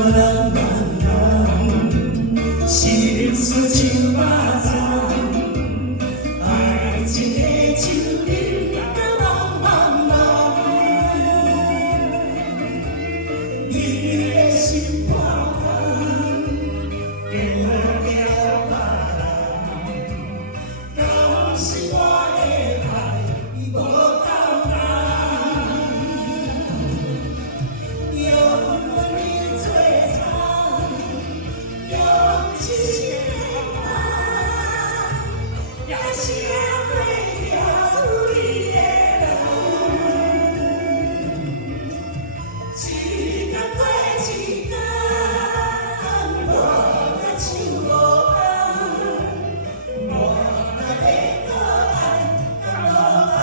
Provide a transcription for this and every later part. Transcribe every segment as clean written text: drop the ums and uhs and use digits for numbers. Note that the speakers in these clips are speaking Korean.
신고랑 만남 실수지 마자 알지게 주니까 맘만 니의 심판은 깨물게 바람 당신과의 가입보다 영원히 세상 영치시겠다 야시야외야 우리의 지각되지가 뭐가 죽어가 뭐가 될거 알까 너가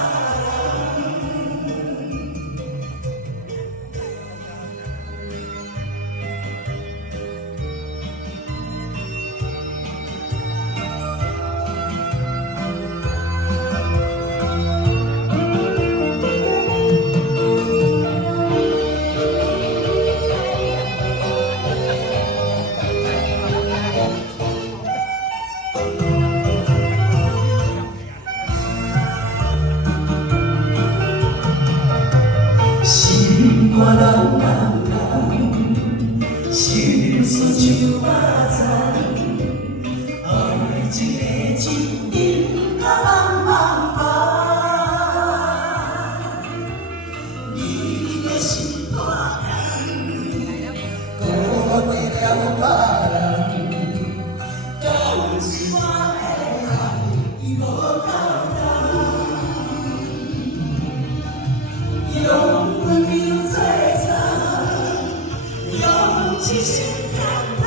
신과랑 만남 실수지 마자 얼지게 진일까 맘만 니의 심판은 고대량 바람 당신과의 가입보다 영원히 세상 영치시겠다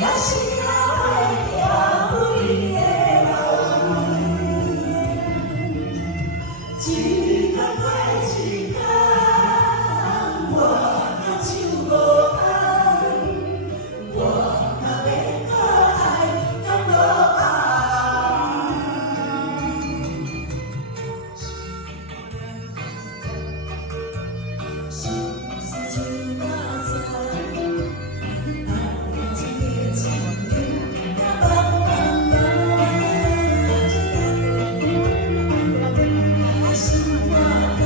야시야외야 우리의 지각되지가 뭐가 죽어가 뭐가 될까 알까 너가 실수지 마자 알지게 지니까 맘만 신과가